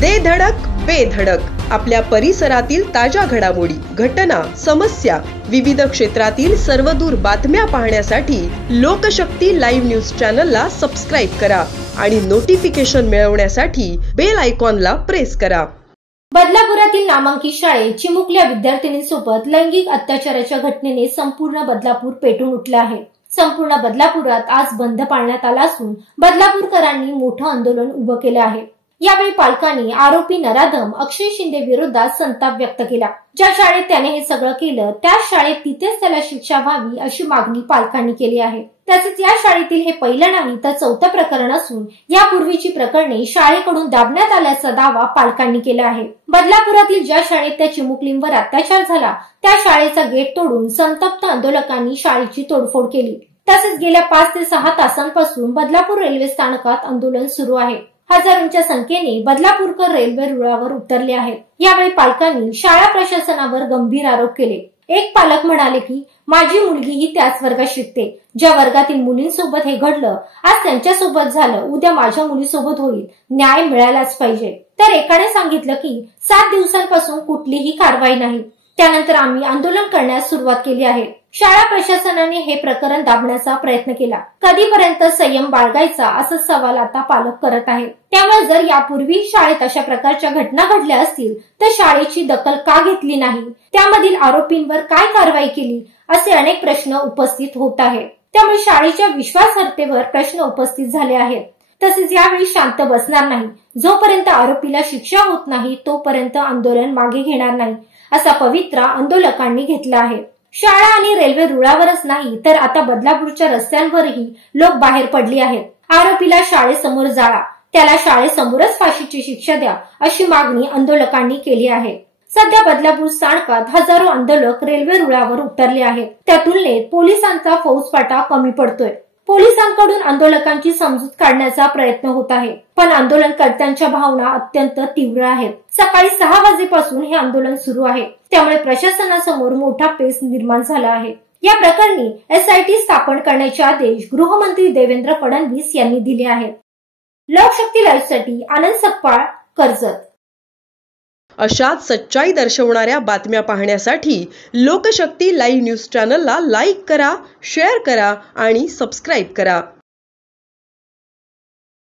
दे धडक बेधडक आपल्या परिसरातील ताज्या घडामोडी, घटना, समस्या, विविध क्षेत्रातील सर्वदूर बातम्या पाहण्यासाठी लोकशक्ती लाईव्ह न्यूज चॅनलला सबस्क्राईब करा आणि नोटिफिकेशन मिळवण्यासाठी बेल आयकॉनला प्रेस करा। बदलापुरातील नामांकित शाळेत चिमुकल्या विद्यार्थिनींसोबत लैंगिक अत्याचाराच्या घटनेने संपूर्ण बदलापूर पेटून उठले आहे। संपूर्ण बदलापुरात आज बंद पाळण्यात आला असून बदलापूरकरांनी मोठं आंदोलन उभं केलं आहे। यावेळी पालकांनी आरोपी नराधम अक्षय शिंदे विरोधात संताप व्यक्त केला। ज्या शाळेत त्याने हे सगळं केलं त्याच शाळेत तिथेच त्याला शिक्षा व्हावी अशी मागणी पालकांनी केली आहे। तसेच या शाळेतील हे पहिलं नाही तर चौथं प्रकरण असून यापूर्वीची प्रकरणे शाळेकडून दाबण्यात आल्याचा दावा पालकांनी केला आहे। बदलापुरातील ज्या शाळेत त्या चिमुकलींवर अत्याचार झाला त्या शाळेचा गेट तोडून संतप्त आंदोलकांनी शाळेची तोडफोड केली। तसेच गेल्या 5 ते 6 तासांपासून बदलापूर रेल्वे स्थानकात आंदोलन सुरू आहे। हजारोंच्या संख्येने बदलापूरकर रेल्वे रुळावर उतरले आहेत। यावेळी पालकांनी शाळा प्रशासनावर गंभीर आरोप केले। एक पालक म्हणाले की माझी मुलगी ही त्याच वर्गात शिकते ज्या वर्गातील मुलींसोबत हे घडलं, आज त्यांच्यासोबत झालं, उद्या माझ्या मुलीसोबत होईल, न्याय मिळायलाच पाहिजे। तर एकाने सांगितलं की 7 दिवसांपासून कुठलीही कारवाई नाही, त्यानंतर आम्ही आंदोलन करण्यास सुरुवात केली आहे। शाळा प्रशासनाने हे प्रकरण दाबण्याचा प्रयत्न केला, कधीपर्यंत संयम बाळगायचा असा सवाल आता पालक करत आहेत। त्यामुळे जर यापूर्वी शाळेत अशा प्रकारच्या घटना घडल्या असतील तर शाळेची दखल का घेतली नाही, त्यामधील आरोपींवर काय कारवाई केली, असे अनेक प्रश्न उपस्थित होत आहेत। त्यामुळे शाळेच्या विश्वासार्हतेवर प्रश्न उपस्थित झाले आहेत। तसेच यावेळी शांत बसणार नाही, जोपर्यंत आरोपीला शिक्षा होत नाही तोपर्यंत आंदोलन मागे घेणार नाही असा पवित्रा आंदोलकांनी घेतला आहे। शाळा आणि रेल्वे रुळावरच नाही तर आता बदलापूरच्या रस्त्यांवरही लोक बाहेर पडले आहेत। आरोपीला शाळेसमोर जाळा, त्याला शाळेसमोरच फाशीची शिक्षा द्या अशी मागणी आंदोलकांनी केली आहे। सध्या बदलापूर स्थानकात हजारो आंदोलक रेल्वे रुळावर उतरले आहेत। त्या तुलनेत पोलिसांचा फौजफाटा कमी पडतोय। पोलिसांकडून आंदोलकांची समजूत काढण्याचा प्रयत्न होत आहे, पण आंदोलनकर्त्यांच्या भावना अत्यंत तीव्र आहेत। सकाळी 6 वाजेपासून हे आंदोलन सुरू आहे, त्यामुळे प्रशासनासमोर मोठा पेच निर्माण झाला आहे। या प्रकरणी SIT स्थापन करण्याचे आदेश गृहमंत्री देवेंद्र फडणवीस यांनी दिले आहेत। लोकशक्ती लाईव्हसाठी आनंद सकपाळ, कर्जत। अशाच सच्चाई दर्शवणाऱ्या बातम्या पाहण्यासाठी लोकशक्ती लाईव्ह न्यूज चॅनलला लाईक करा, शेअर करा आणि सबस्क्राईब करा।